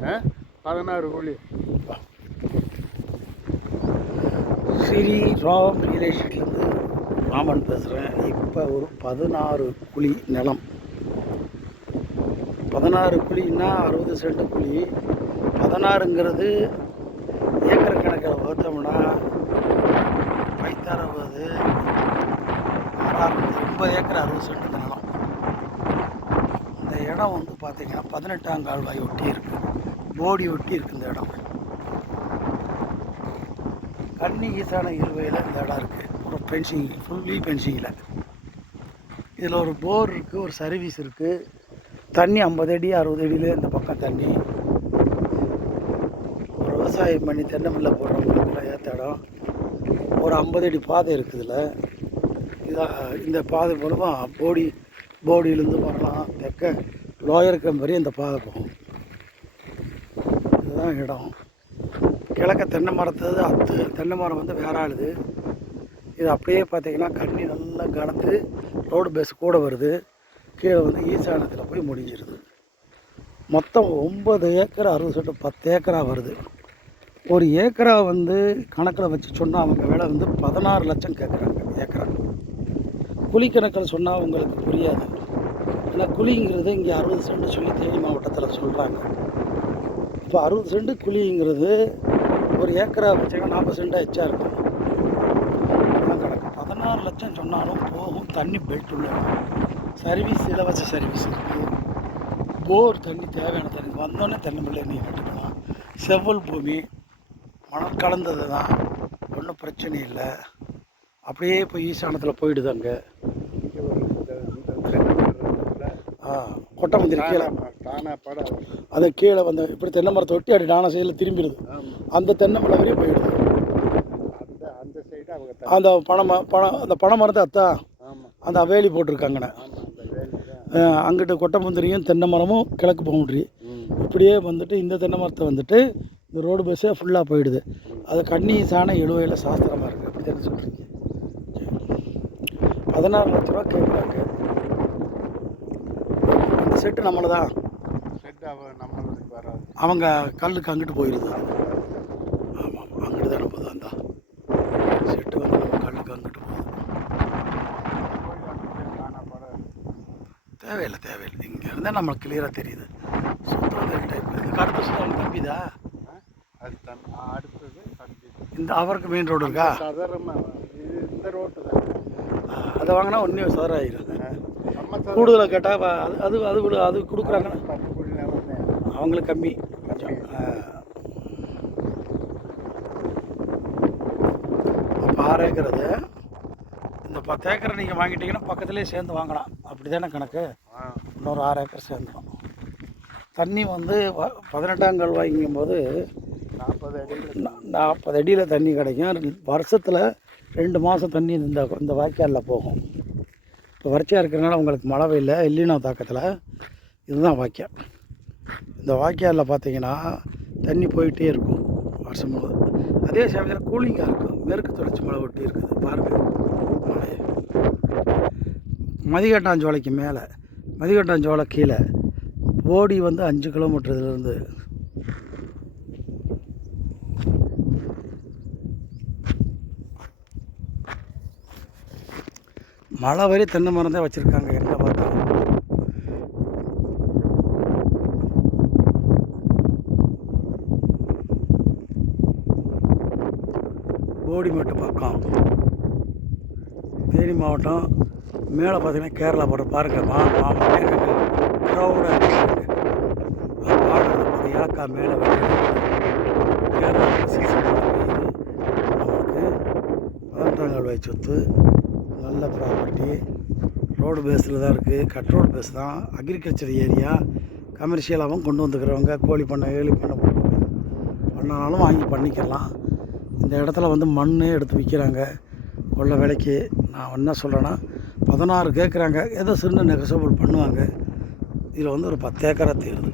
16 குழி. ஸ்ரீராம் ரியல் எஸ்டேட்லேருந்து ராமன் பேசுகிறேன். இப்போ ஒரு 16 குழி நிலம். 16 குழின்னா 60 சென்ட் குழி. 16ங்கிறது ஏக்கர் கணக்கில் பார்த்தோம்னா 560 9 ஏக்கர் 60 சென்ட் நிலம். இந்த இடம் வந்து பார்த்திங்கன்னா 18ஆம் கால்வாய் ஒட்டி இருக்குது, போடி ஒட்டி இருக்குது. இந்த இடம் கன்னி ஈசான இருவையில் இந்த இடம் இருக்குது. ஒரு பென்சிங், ஃபுல்லி பென்சிங்கில். இதில் ஒரு போர் இருக்குது, ஒரு சர்வீஸ் இருக்குது. தண்ணி 50 அடி 60 அடியில் இந்த பக்கம் தண்ணி. ஒரு விவசாயம் பண்ணி தென்னை மில்ல போடுறவங்களுக்குலாம் ஏற்ற இடம். ஒரு 50 அடி பாதை இருக்குதுல. இதான் இந்த பாதை மூலமாக போடியிலேருந்து வரலாம். தெற்க லோயர் கம்பெனி இந்த பாதை போகும். இதுதான் இடம். கிழக்க தென்னை மரத்து தென்னை மரம் வந்து வேற ஆளுது. இது அப்படியே பார்த்திங்கன்னா கண்ணி நல்லா கனத்து ரோடு பேஸ் கூட வருது. கீழே வந்து ஈசானத்தில் போய் முடிஞ்சிருது. மொத்தம் 9 ஏக்கர் 60 சென்ட் 10 ஏக்கராக வருது. ஒரு ஏக்கரா வந்து கணக்கில் வச்சு சொன்னால் அவங்க விலை வந்து 16 லட்சம் கேட்குறாங்க ஏக்கரா. குழி கணக்கில் சொன்னால் உங்களுக்கு புரியாது. ஏன்னா குழிங்கிறது இங்கே 60 சென்ட் சொல்லி தேனி மாவட்டத்தில் சொல்கிறாங்க. இப்போ 60 சென்ட் குழிங்கிறது ஒரு ஏக்கரா வச்சுன்னா 40 சென்ட்டாக எச்சா இருக்கும். அதுதான் கணக்கு. 16 லட்சம் சொன்னாலும் போகும். தண்ணி பெல்ட் உள்ள சர்வீஸ், இலவச சர்வீஸ் இருக்குது. போர் தண்ணி தேவையான தண்ணி வந்தோடனே தென்னை மில்லை நீர் கட்டுக்கலாம். செவ்வல் பூமி, மணல் கலந்தது தான், ஒன்றும் பிரச்சனை இல்லை. அப்படியே போய் ஈசானத்தில் போயிடுது. அங்கே கொட்டை மந்திரி கீழே அது கீழே வந்து இப்படி தென்னை மரத்தை ஒட்டி அப்படி டான சைடில் திரும்பிடுது. அந்த தென்னை மரம் வரையும் போயிடுது. அந்த அந்த பனை மரத்தை அந்த வேலி போட்டிருக்காங்கண்ணே. அங்கிட்ட கொட்டை முந்திரியும் தென்னை மரமும் கிழக்கு பவுண்ட்ரி இப்படியே வந்துட்டு இந்த தென்னை மரத்தை வந்துட்டு இந்த ரோடு பஸ்ஸே ஃபுல்லாக போயிடுது. அது கண்ணி சாண 70 சாஸ்திரமாக இருக்குது. அப்படி தானே சொல்கிறீங்க? 16 லட்ச ரூபா கேட்குறாங்க. அந்த செட்டு நம்மளை தான், அவங்க கல்லுக்கு அங்கிட்டு போயிடுது. ஆமாம், அங்கிட்டு தானே போகுது. அந்த செட்டு வந்து நம்ம கல்லுக்கு அங்கிட்டு போகுது. தேவையில்லை. இங்கே இருந்தால் நம்மளுக்கு கிளியராக தெரியுது. சுத்தம் டைப். இதுக்கு அடுத்த சுத்தம் தம்பிதா. அடுத்தது இந்த அவருக்கு மெயின் ரோடு இருக்கா? இந்த ரோட்டு தான். அதை வாங்கினா ஒன்றே சதுரம் ஆகிடும். கூடுதலாக கேட்டால் அது கொடுக்குறாங்கன்னா அவங்களுக்கு கம்மி கொஞ்சம். அப்போ 6 ஏக்கர். இந்த 10 ஏக்கரை நீங்கள் வாங்கிட்டீங்கன்னா பக்கத்துலேயே சேர்ந்து வாங்கலாம். அப்படி தானே கணக்கு? இன்னொரு 6 ஏக்கர் சேர்ந்துடும். தண்ணி வந்து 18ஆம் கால்வாய்ங்கும் போது 40 அடியில் தண்ணி கிடைக்கும். வருஷத்தில் 2 மாதம் தண்ணி இந்த வாய்க்காலில் போகும். இப்போ வறட்சியாக இருக்கிறதுனால உங்களுக்கு மழை வெயில் எல்லினோ தாக்கத்தில் இதுதான் வாய்க்கால். இந்த வாய்க்காலில் பார்த்தீங்கன்னா தண்ணி போயிட்டே இருக்கும் வருஷம் முழுவதும். அதே சமயத்தில் கூலிங்காக இருக்கும். மேற்கு தொடர்ச்சி மழை ஒட்டி இருக்குது பாருங்கள். மழை மதிகட்டாஞ்சோலைக்கு மேலே, மதிகட்டாஞ்சோலை கீழே போடி வந்து 5 கிலோமீட்டர் இதிலேருந்து. மழை வரை தென்னை மரம் தான் வச்சுருக்காங்க எங்கே பார்த்தாலும். போடிமேட்டு பக்கம் தேனி மாவட்டம். மேலே பார்த்தீங்கன்னா கேரளா போட்டு பாருங்கள். க்ரௌடாக ஒரு ஏலக்காய் மேலே கேரளா சீசன் நமக்கு 18ஆம் கால்வாய் சொத்து. நல்ல ப்ராப்பர்ட்டி. ரோடு பேஸில் தான் இருக்குது. கட் ரோடு பேஸ் தான். Agriculture area. கமர்ஷியலாகவும் கொண்டு வந்துக்கிறவங்க கோழி பண்ணை ஏழி பண்ணை பண்ணாலும் வாங்கி பண்ணிக்கலாம். இந்த இடத்துல வந்து மண்ணே எடுத்து விற்கிறாங்க கொள்ள விலைக்கு. நான் என்ன சொல்கிறேன்னா 16 கேட்குறாங்க. ஏதோ சின்ன நெகசபிள் பண்ணுவாங்க. இதில் வந்து ஒரு 10 ஏக்கராக தீருது.